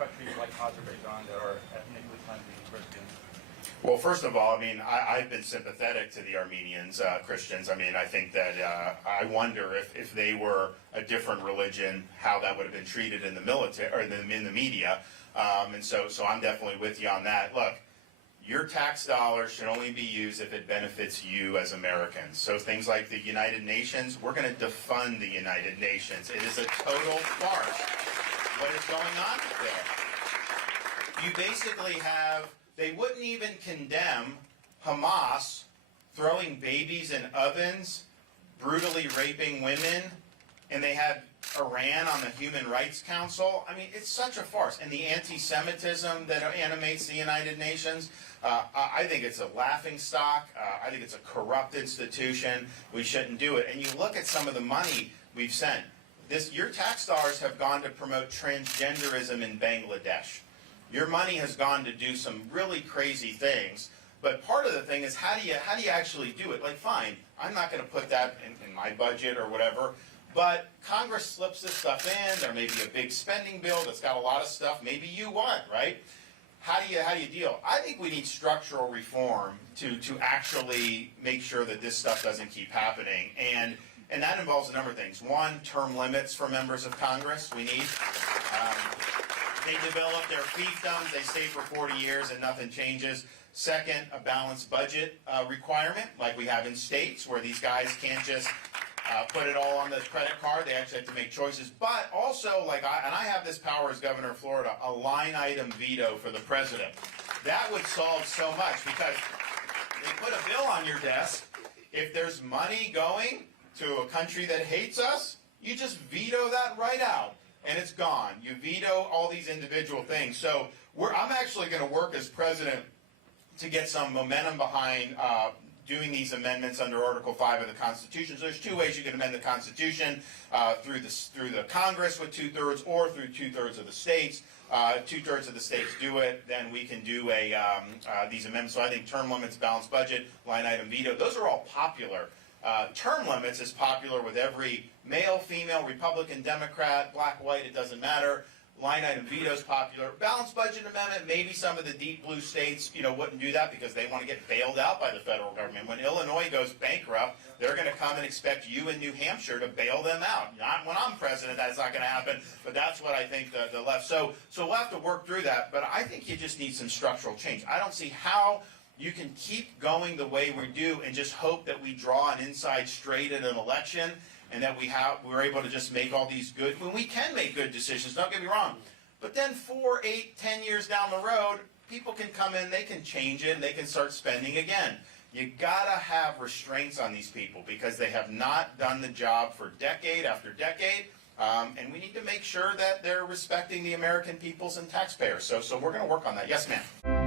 countries like Azerbaijan that are ethnically cleansing Christians? Well, first of all, I mean, I've been sympathetic to the Armenians, Christians. I mean, I think that I wonder if they were a different religion, how that would have been treated in the military or in the media. And so I'm definitely with you on that. Look, your tax dollars should only be used if it benefits you as Americans. So things like the United Nations, we're going to defund the United Nations. It is a total farce what is going on there. You basically have, they wouldn't even condemn Hamas throwing babies in ovens, brutally raping women, and they had Iran on the Human Rights Council. I mean, it's such a farce. And the anti-Semitism that animates the United Nations, I think it's a laughingstock. I think it's a corrupt institution. We shouldn't do it. And you look at some of the money we've sent. Your tax dollars have gone to promote transgenderism in Bangladesh. Your money has gone to do some really crazy things. But part of the thing is, how do you actually do it? Like, fine, I'm not going to put that in my budget or whatever. But Congress slips this stuff in. There may be a big spending bill that's got a lot of stuff maybe you want, right? How do you deal? I think we need structural reform to actually make sure that this stuff doesn't keep happening. And that involves a number of things. One, term limits for members of Congress we need. They develop their fiefdoms, they stay for 40 years and nothing changes. Second, a balanced budget requirement like we have in states where these guys can't just put it all on the credit card. They actually have to make choices. But also, like I have this power as governor of Florida, a line item veto for the president. That would solve so much because they put a bill on your desk. If there's money going to a country that hates us, you just veto that right out. And it's gone. You veto all these individual things. So I'm actually going to work as president to get some momentum behind doing these amendments under Article 5 of the Constitution. So there's two ways you can amend the Constitution, through the Congress with 2/3 or through 2/3 of the states. 2/3 of the states do it, then we can do these amendments. So I think term limits, balanced budget, line item veto, those are all popular. Term limits is popular with every male, female, Republican, Democrat, black, white, it doesn't matter. Line item veto is popular. Balanced budget amendment, maybe some of the deep blue states, wouldn't do that because they want to get bailed out by the federal government. When Illinois goes bankrupt, they're going to come and expect you in New Hampshire to bail them out. Not when I'm president, that's not going to happen, but that's what I think the left. So we'll have to work through that, but I think you just need some structural change. I don't see how you can keep going the way we do and just hope that we draw an inside straight in an election and that we're able to just make all these good, when we can make good decisions, don't get me wrong. But then 4, 8, 10 years down the road, people can come in, they can change it, and they can start spending again. You gotta have restraints on these people because they have not done the job for decade after decade. And we need to make sure that they're respecting the American peoples and taxpayers. So we're gonna work on that. Yes, ma'am.